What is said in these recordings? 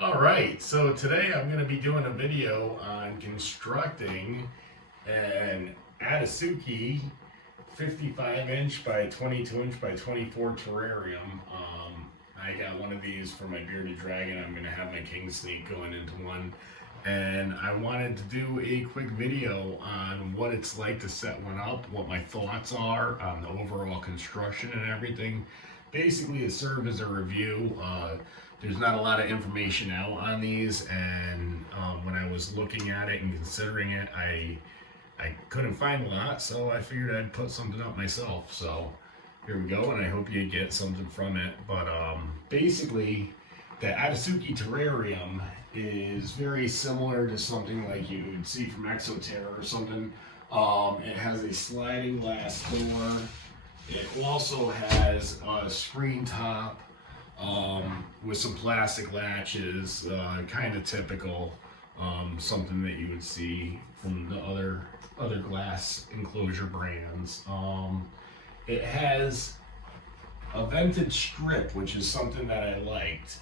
Alright, so today I'm going to be doing a video on constructing an Atasuki 55-inch by 22-inch by 24 terrarium. I got one of these for my bearded dragon. I'm going to have my king snake going into one. And I wanted to do a quick video on what it's like to set one up, what my thoughts are on the overall construction and everything. Basically, to serve as a review. There's not a lot of information out on these, and when I was looking at it and considering it, I couldn't find a lot, so I figured I'd put something up myself. So here we go, and I hope you get something from it. But basically, the Atasuki Terrarium is very similar to something like you would see from Exoterra or something. It has a sliding glass door. It also has a screen top with some plastic latches, kind of typical, something that you would see from the other glass enclosure brands. It has a vented strip, which is something that I liked.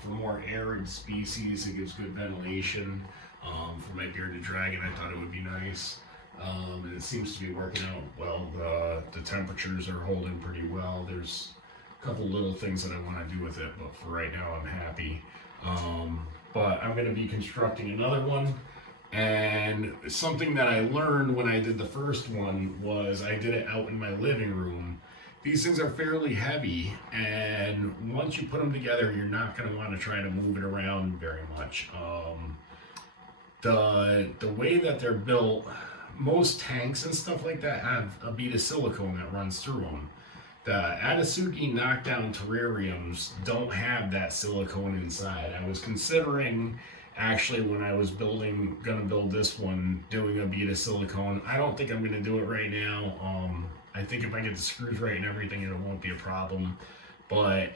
For more arid species, it gives good ventilation. For my bearded dragon, I thought it would be nice. And it seems to be working out well. The temperatures are holding pretty well. There's a couple little things that I want to do with it, but for right now I'm happy. But I'm going to be constructing another one, and something that I learned when I did the first one was I did it out in my living room. These things are fairly heavy, and once you put them together, you're not going to want to try to move it around very much. The way that they're built, most tanks and stuff like that have a bead of silicone that runs through them. The Atasuki Knockdown terrariums don't have that silicone inside. I was considering, actually, when I was gonna build this one, doing a bead of silicone. I don't think I'm gonna do it right now. I think if I get the screws right and everything, it won't be a problem. But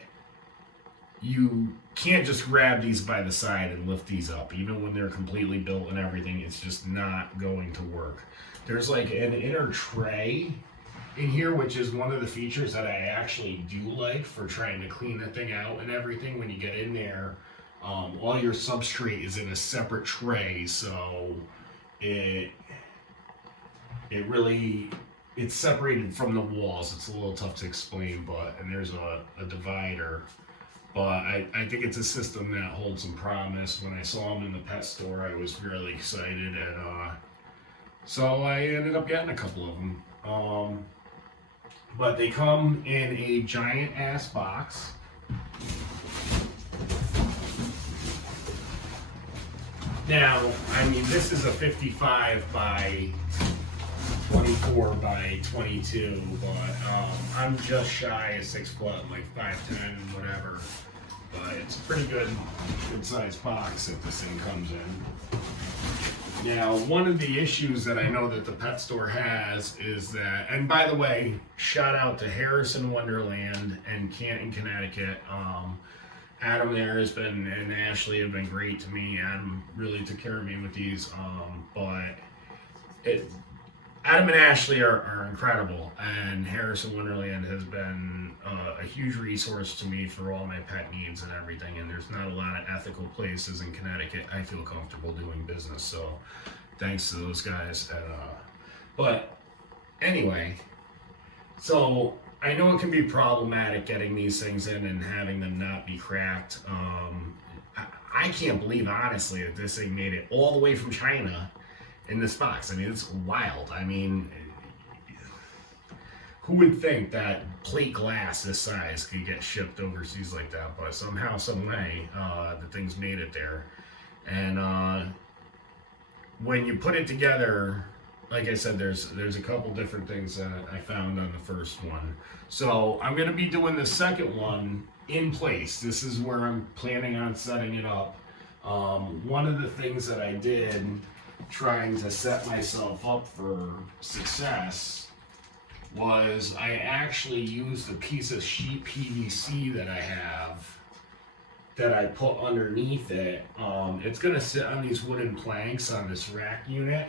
you can't just grab these by the side and lift these up. Even when they're completely built and everything, it's just not going to work. There's like an inner tray in here, which is one of the features that I actually do like for trying to clean the thing out and everything. When you get in there, all your substrate is in a separate tray, so it's separated from the walls. It's a little tough to explain, and there's a divider. But I think it's a system that holds some promise. When I saw them in the pet store, I was really excited, and so I ended up getting a couple of them. But they come in a giant ass box. Now, I mean, this is a 55 by 24 by 22, but I'm just shy of 6 foot, like 5'10", whatever. But it's a pretty good sized box that this thing comes in. Now, one of the issues that I know that the pet store has is that, and by the way, shout out to Harrison Wonderland and Canton, Connecticut. Adam there and Ashley have been great to me. Adam really took care of me with these, Adam and Ashley are incredible, and Harrison Wonderland has been a huge resource to me for all my pet needs and everything, and there's not a lot of ethical places in Connecticut I feel comfortable doing business, so thanks to those guys. But anyway, so I know it can be problematic getting these things in and having them not be cracked. I can't believe, honestly, that this thing made it all the way from China in this box. I mean, it's wild. I mean, who would think that plate glass this size could get shipped overseas like that? But somehow, some way, the thing's made it there. And when you put it together, like I said, there's a couple different things that I found on the first one. So I'm going to be doing the second one in place. This is where I'm planning on setting it up. One of the things that I did trying to set myself up for success was I actually used a piece of sheet PVC that I have that I put underneath it. It's going to sit on these wooden planks on this rack unit,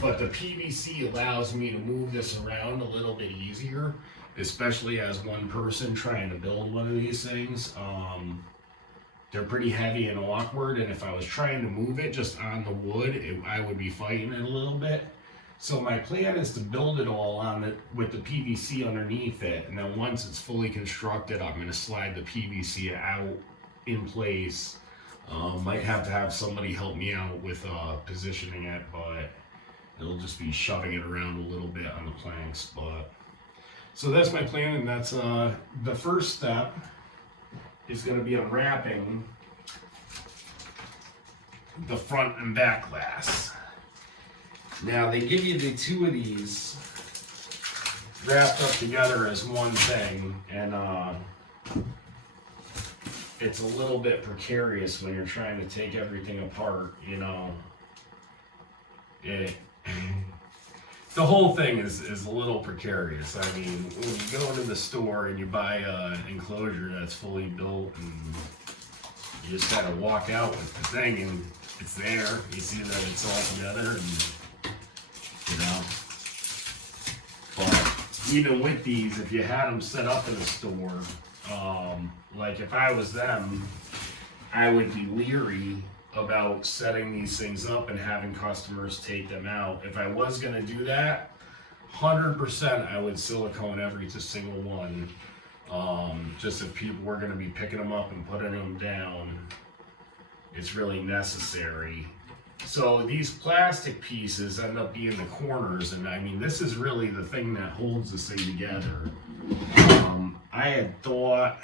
but the PVC allows me to move this around a little bit easier, especially as one person trying to build one of these things. they're pretty heavy and awkward, and if I was trying to move it just on the wood, I would be fighting it a little bit. So my plan is to build it all on it with the PVC underneath it, and then once it's fully constructed, I'm going to slide the PVC out in place. Might have to have somebody help me out with positioning it, but it'll just be shoving it around a little bit on the planks. But so that's my plan, and that's the first step is going to be unwrapping the front and back glass. Now they give you the two of these wrapped up together as one thing, and it's a little bit precarious when you're trying to take everything apart, you know. The whole thing is a little precarious. I mean, when you go into the store and you buy an enclosure that's fully built, and you just gotta walk out with the thing and it's there. You see that it's all together, and you know. But even with these, if you had them set up in a store, like if I was them, I would be leery about setting these things up and having customers take them out. If I was gonna do that, 100% I would silicone every single one. Just if people were gonna be picking them up and putting them down, it's really necessary. So these plastic pieces end up being the corners, and I mean, this is really the thing that holds this thing together. I had thought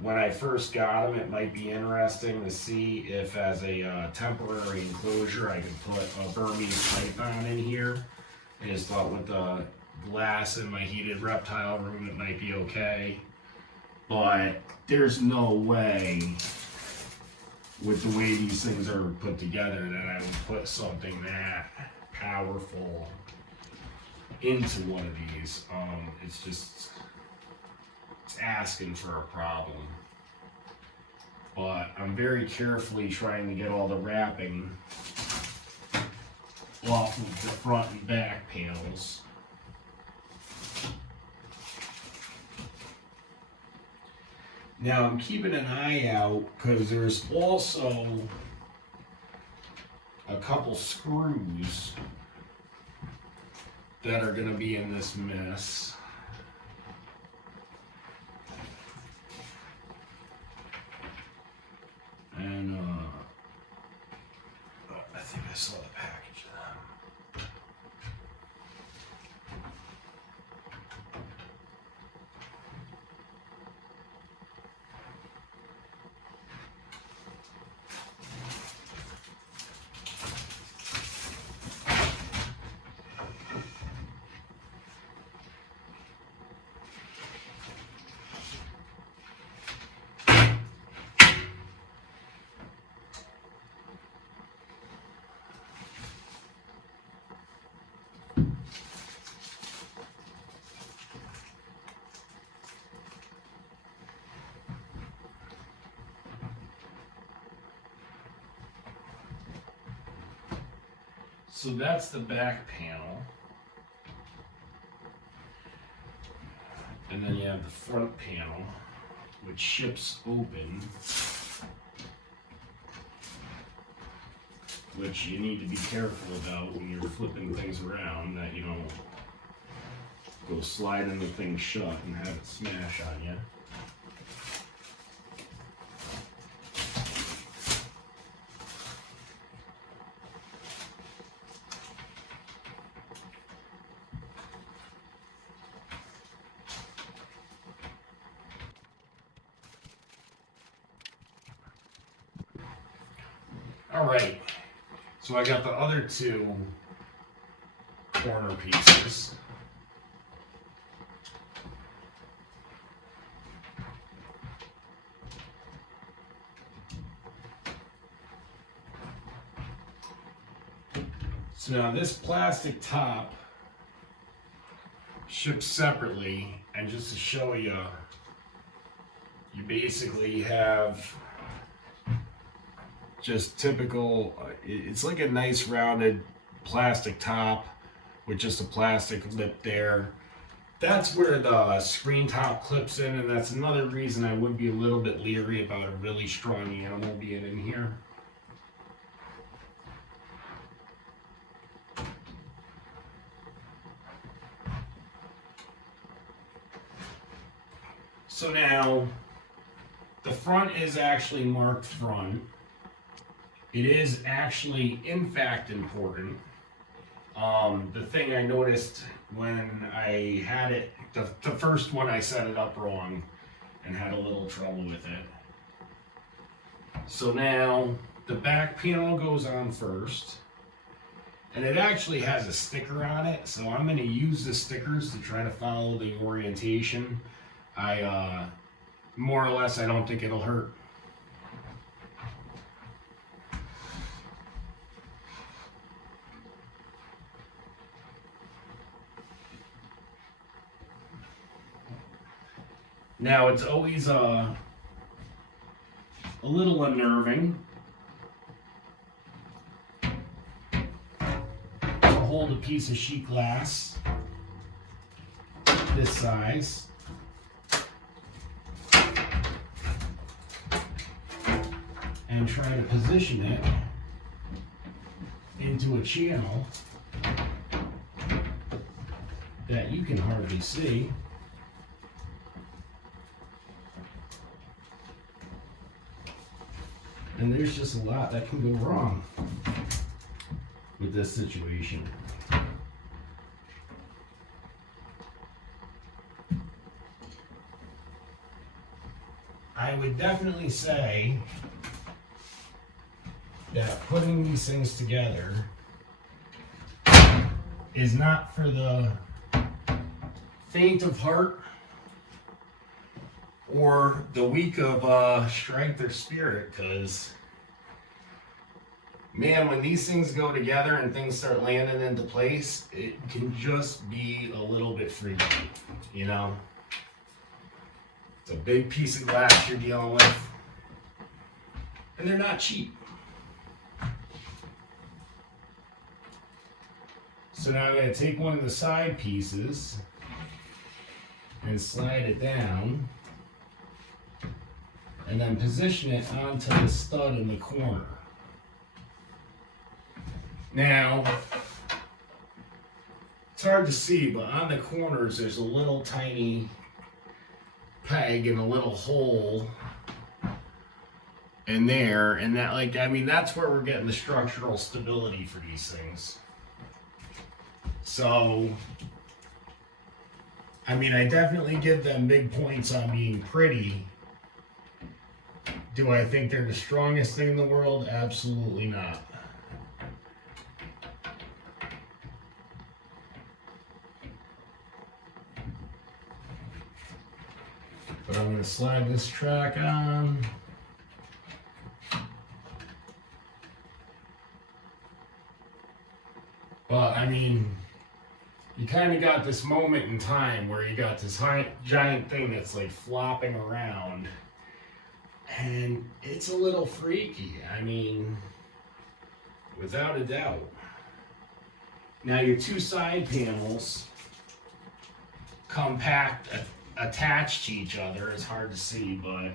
when I first got them, it might be interesting to see if as a temporary enclosure, I could put a Burmese python in here. I just thought with the glass in my heated reptile room, it might be okay. But there's no way, with the way these things are put together, that I would put something that powerful into one of these. It's asking for a problem. But I'm very carefully trying to get all the wrapping off of the front and back panels. Now I'm keeping an eye out because there's also a couple screws that are going to be in this mess. And I think I saw the package of them. So that's the back panel. And then you have the front panel, which ships open, which you need to be careful about when you're flipping things around, that you don't go sliding the thing shut and have it smash on you. All right, so I got the other two corner pieces. So now this plastic top ships separately, and just to show you, you basically have just typical, it's like a nice rounded plastic top with just a plastic lip there. that's where the screen top clips in, and that's another reason I would be a little bit leery about a really strong animal being in here. So now, the front is actually marked front. It is actually, in fact, important. The thing I noticed when I had it, the first one I set it up wrong and had a little trouble with it. So now, the back panel goes on first. And it actually has a sticker on it, so I'm going to use the stickers to try to follow the orientation. More or less, I don't think it'll hurt. Now, it's always a little unnerving to hold a piece of sheet glass this size and try to position it into a channel that you can hardly see. And there's just a lot that can go wrong with this situation. I would definitely say that putting these things together is not for the faint of heart or the weak of strength or spirit, because man, when these things go together and things start landing into place, it can just be a little bit freaky, you know? It's a big piece of glass you're dealing with, and they're not cheap. So now I'm going to take one of the side pieces and slide it down, and then position it onto the stud in the corner. Now, it's hard to see, but on the corners there's a little tiny peg and a little hole in there, and that, like, I mean, that's where we're getting the structural stability for these things. So, I mean, I definitely give them big points on being pretty. Do I think they're the strongest thing in the world? Absolutely not. But I'm going to slide this track on. But, I mean, you kind of got this moment in time where you got this giant thing that's like flopping around. And it's a little freaky. I mean, without a doubt. Now your two side panels compact attached to each other. It's hard to see, but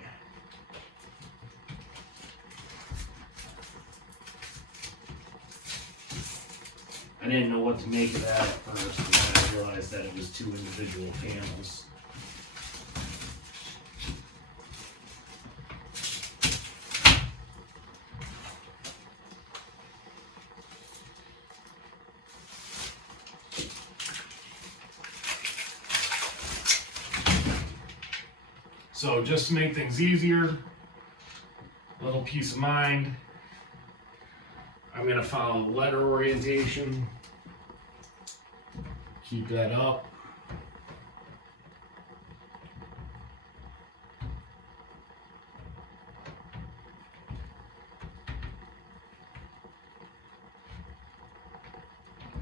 I didn't know what to make of that at first, and then I realized that it was two individual panels. So just to make things easier, little peace of mind, I'm going to follow the letter orientation, keep that up.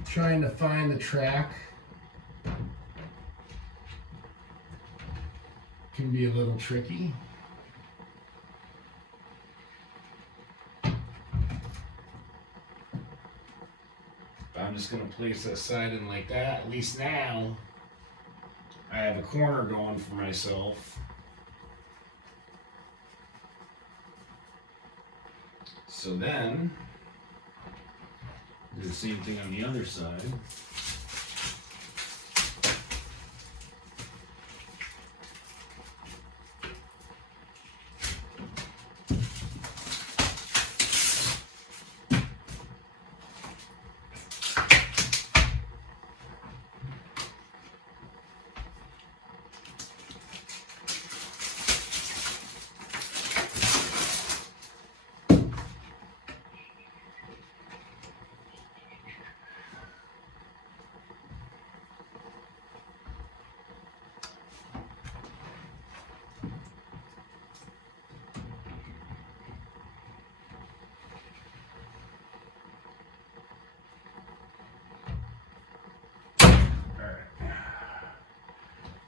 Trying to find the track can be a little tricky. But I'm just going to place that side in like that. At least now I have a corner going for myself. So then, do the same thing on the other side.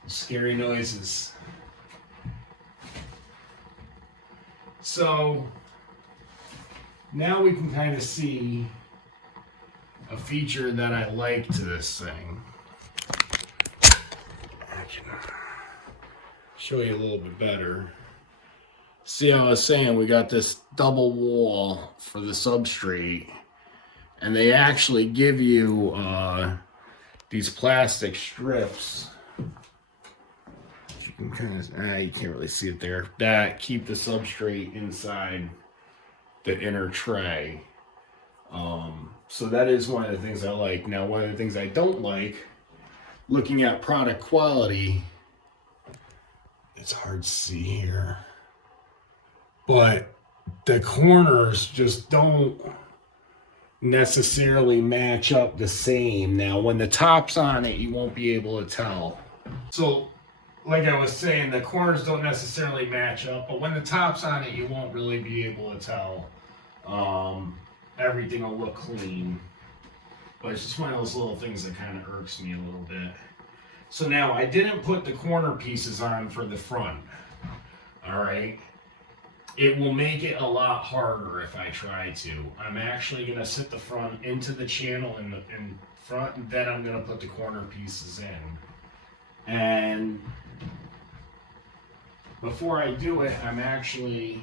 Scary noises. So now we can kind of see a feature that I like to this thing. I can show you a little bit better. See how I was saying we got this double wall for the substrate, and they actually give you these plastic strips. You can kind of, you can't really see it there, that keep the substrate inside the inner tray. So that is one of the things I like. Now, one of the things I don't like, looking at product quality, it's hard to see here, but the corners just don't necessarily match up the same. Now, when the top's on it, you won't be able to tell. So, like I was saying, the corners don't necessarily match up, but when the top's on it, you won't really be able to tell. Everything will look clean. But it's just one of those little things that kind of irks me a little bit. So now, I didn't put the corner pieces on for the front. Alright? It will make it a lot harder if I try to. I'm actually going to sit the front into the channel in front, and then I'm going to put the corner pieces in. And before I do it, I'm actually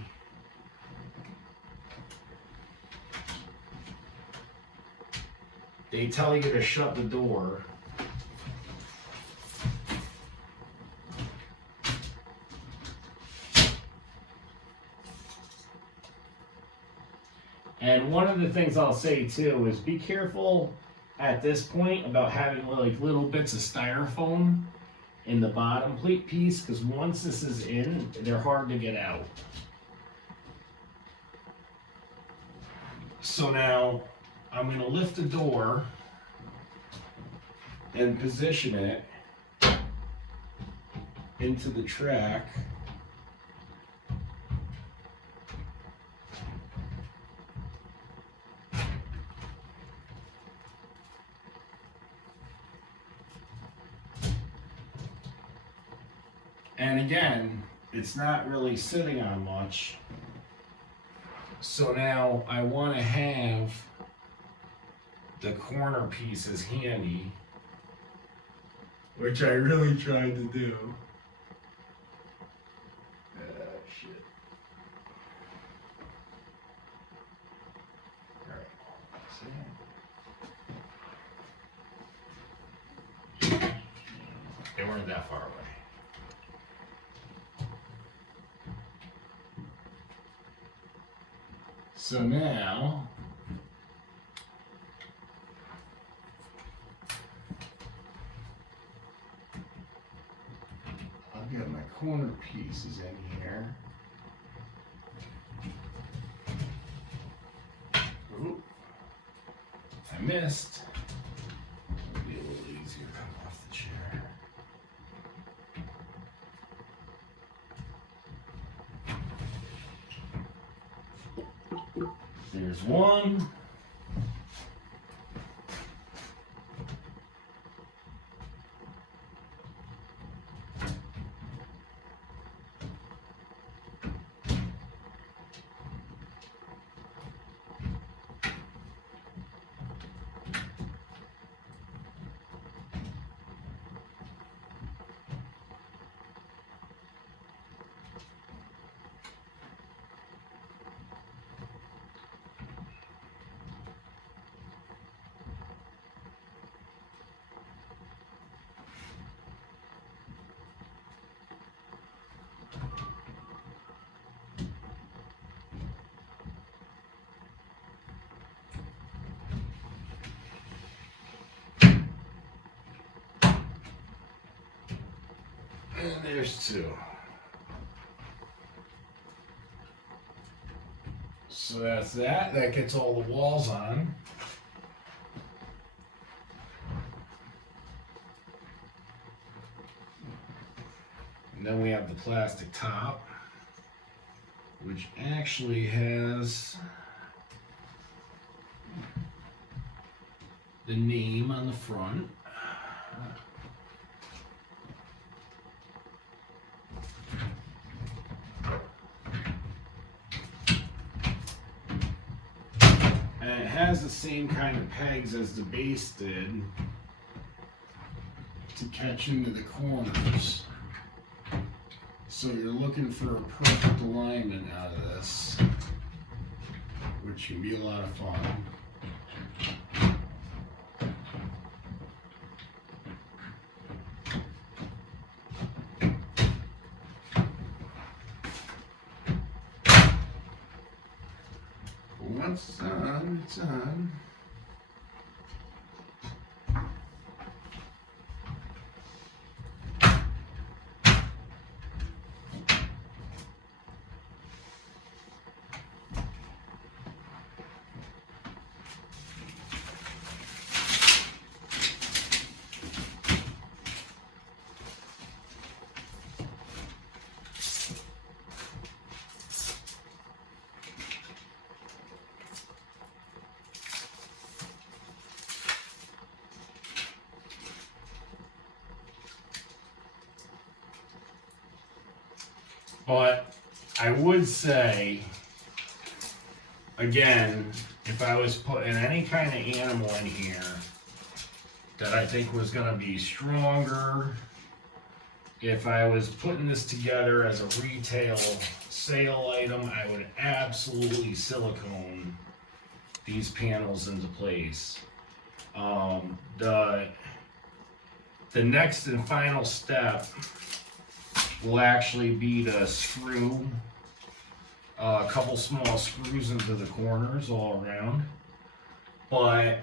they tell you to shut the door. And one of the things I'll say too is be careful at this point about having like little bits of styrofoam in the bottom plate piece, because once this is in, they're hard to get out. So now I'm going to lift the door and position it into the track. And again, it's not really sitting on much. So now I want to have the corner pieces handy, which I really tried to do. Shit. Alright. They weren't that far away. So now, I've got my corner pieces in here. Ooh, I missed. It'll be a little easier to come off the chair. There's one. And there's 2. So that's that. That gets all the walls on. And then we have the plastic top, which actually has the name on the front. And it has the same kind of pegs as the base did to catch into the corners. So you're looking for a perfect alignment out of this, which can be a lot of fun. Once done, it's done. But I would say, again, if I was putting any kind of animal in here that I think was going to be stronger, if I was putting this together as a retail sale item, I would absolutely silicone these panels into place. The next and final step will actually be to screw a couple small screws into the corners all around, but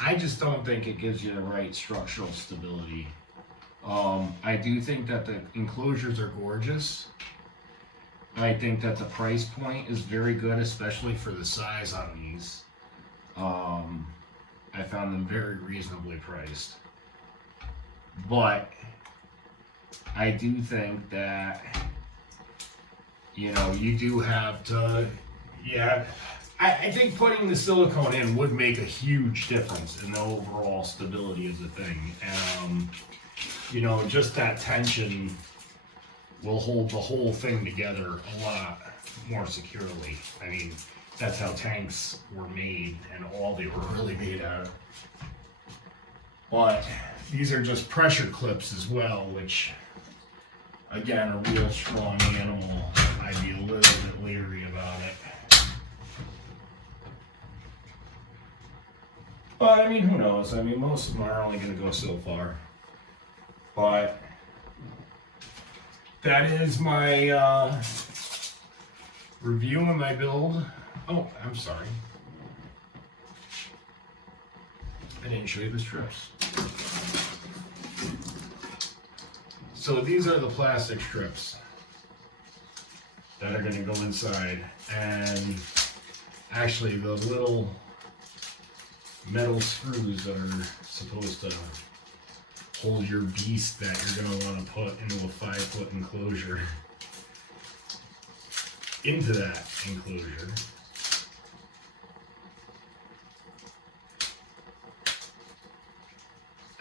I just don't think it gives you the right structural stability. I do think that the enclosures are gorgeous. I think that the price point is very good, especially for the size on these. I found them very reasonably priced, but I do think that, you know, you do have to, yeah, I think putting the silicone in would make a huge difference in the overall stability of the thing. And, you know, just that tension will hold the whole thing together a lot more securely. I mean, that's how tanks were made and all they were really made out of. But these are just pressure clips as well, which, again, a real strong animal, I'd be a little bit leery about it. But, I mean, who knows? I mean, most of them are only going to go so far. But that is my review of my build. Oh, I'm sorry. I didn't show you the strips. So these are the plastic strips that are going to go inside, and actually the little metal screws that are supposed to hold your beast that you're going to want to put into a 5-foot enclosure into that enclosure.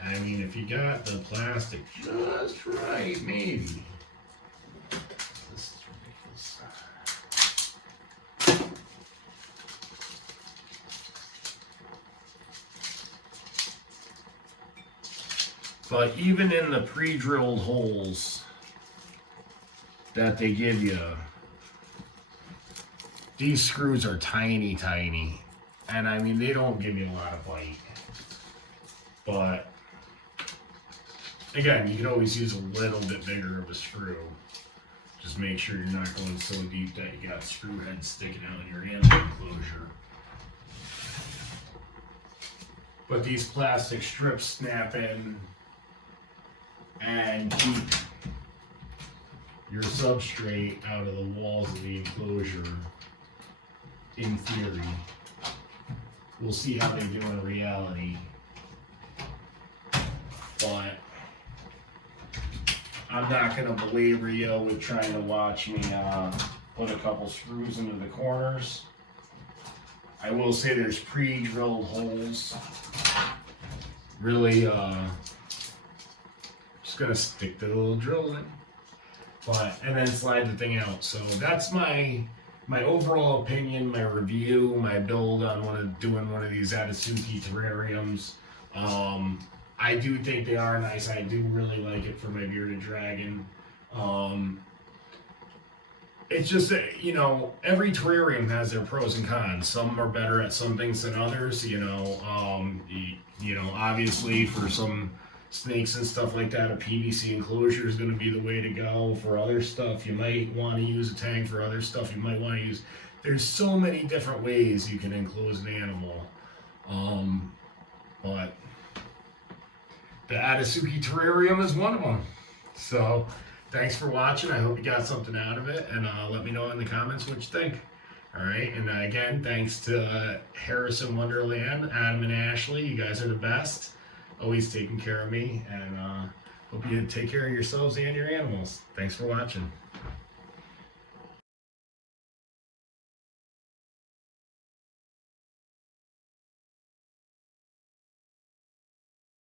I mean, if you got the plastic just right, maybe. This is ridiculous. But even in the pre-drilled holes that they give you, these screws are tiny, tiny. And I mean, they don't give you a lot of bite. But again, you can always use a little bit bigger of a screw. Just make sure you're not going so deep that you got screw heads sticking out in your animal enclosure. But these plastic strips snap in and keep your substrate out of the walls of the enclosure, in theory. We'll see how they do in reality. But I'm not going to belabor you with trying to watch me put a couple screws into the corners. I will say there's pre-drilled holes. Really, just going to stick the little drill in. And then slide the thing out. So that's my overall opinion, my review, my build on doing one of these Atasuki terrariums. I do think they are nice. I do really like it for my bearded dragon. It's just that, you know, every terrarium has their pros and cons. Some are better at some things than others. You know, obviously for some snakes and stuff like that, a PVC enclosure is going to be the way to go. For other stuff, you might want to use a tank. For other stuff, you might want to use. There's so many different ways you can enclose an animal, but the Atasuki terrarium is one of them. So thanks for watching. I hope you got something out of it, and let me know in the comments what you think. All right, and again, thanks to Harrison Wonderland, Adam and Ashley. You guys are the best. Always taking care of me, and hope you take care of yourselves and your animals. Thanks for watching.